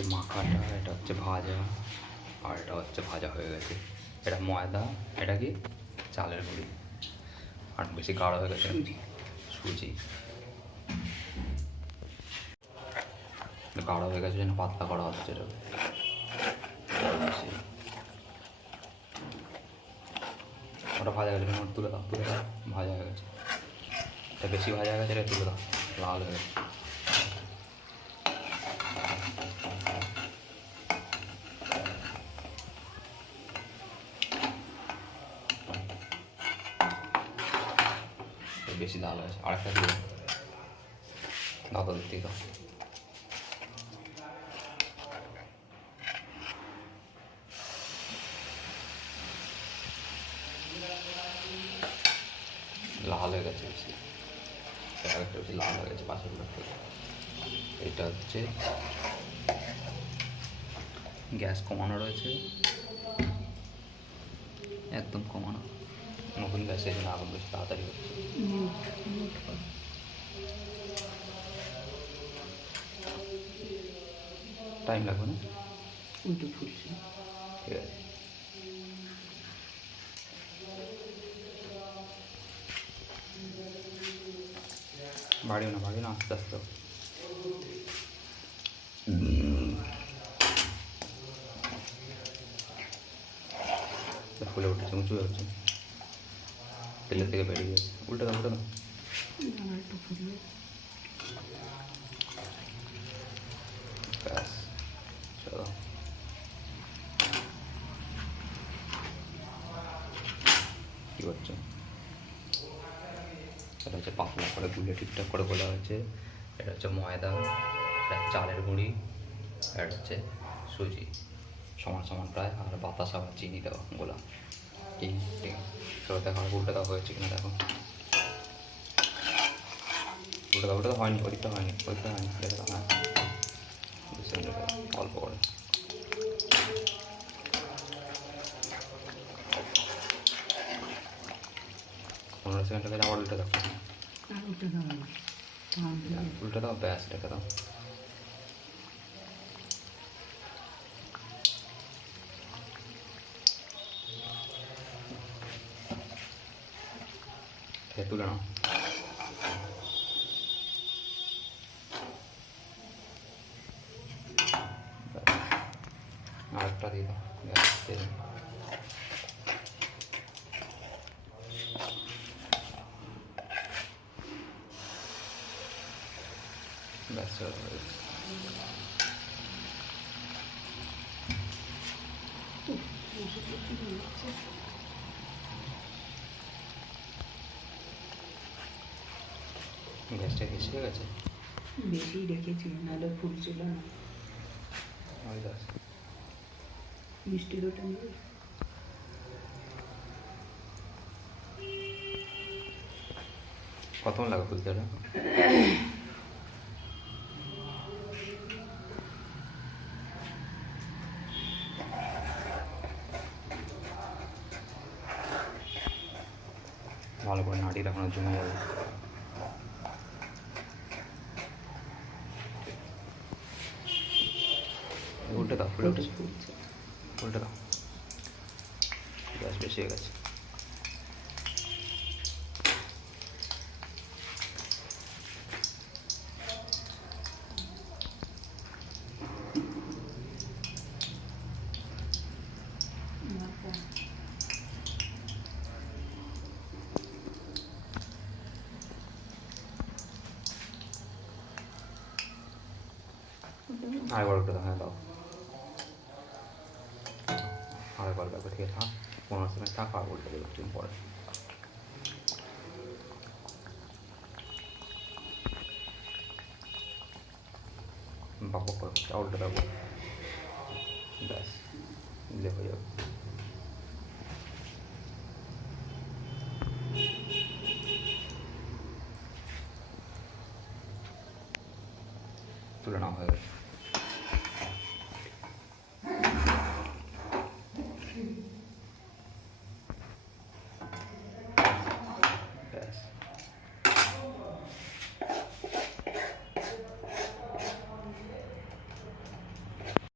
হচ্ছে মাখাটা, এটা হচ্ছে ভাজা, আর এটা হচ্ছে ভাজা হয়ে গেছে। এটা ময়দা, এটা কি চালের গুঁড়ি, আর বেশি গাঢ় হয়ে গেছে সুজি। গাঢ় হয়ে গেছে যেন পাতলা করা হচ্ছে এটা। ওটা ভাজা গেছে, ওটা তুলে দাও, তুলে দাও, ভাজা হয়ে গেছে। এটা বেশি ভাজা হয়ে গেছে, এটা তুলে দাও, লাল হয়ে গেছে। বেশি লাল হয়েছে, আরেকটা দিয়ে দাও, দিক থেকে দাও। লাল হয়ে গেছে বেশি, আরেকটা বেশি লাল হয়ে গেছে পাশেরগুলোর থেকে। এটা হচ্ছে গ্যাস কমানো রয়েছে, একদম কমানো। নতুন গ্যাস এই জন্য আগুন বেশি তাড়াতাড়ি হচ্ছে। টাইম লাগবে না, ঠিক আছে। বাড়িও না আস্তে আস্তে। ফুলে উঠেছে, উঁচু হয়ে উঠছে, তেলের থেকে বেরিয়ে গেছে। উল্টে দাও, উল্টে দাও। ব্যাস, চলো। কী করছো? এটা হচ্ছে পাতলা করে গুলে ঠিকঠাক করে বলা হয়েছে। এটা হচ্ছে ময়দা, এটা চালের গুঁড়ি, এটা হচ্ছে সুজি, সমান সমান প্রায়, আর বাতাসা বা চিনি দেওয়া গোলা। ঠিক ঠিক চলো দেখো উল্টে দেওয়া হয়েছে কিনা দেখো। উল্টে দাও হয়নি, ওদিকটা হয়নি, দেখে দাও। হ্যাঁ, অল্প করে। 15 সেকেন্ড থেকে আবার উল্টে দাও, উল্টে দাও, ব্যাস রেখে দাও। তুলে নাও। আরেকটা দিয়ে দাও, ব্যাস দিয়ে দাও। ব্যাস গ্যাসটা বেশি হয়ে গেছে, বেশি রেখেছি, নাহলে ফুলছিল না। মিষ্টি দুটো নেই, কতক্ষণ লাগে খুলতে এটা? ভালো করে নাড়িয়ে রাখানো জমে যাবে। উল্টে দাও, ফুলে উঠেছে, উল্টে দাও, গ্যাস বেশি হয়ে গেছে। আরেকবার উল্টে দাও, হ্যাঁ দাও, আরেকবার ব্যাপার, ঠিক আছে। থাক 15 সেকেন্ড থাক, আর উল্টে দেবো একটু পরে। বাপক করে উল্টে দেবো, ব্যাস দিলে হয়ে যাবে। তুলে নেওয়া হয়ে গেছে।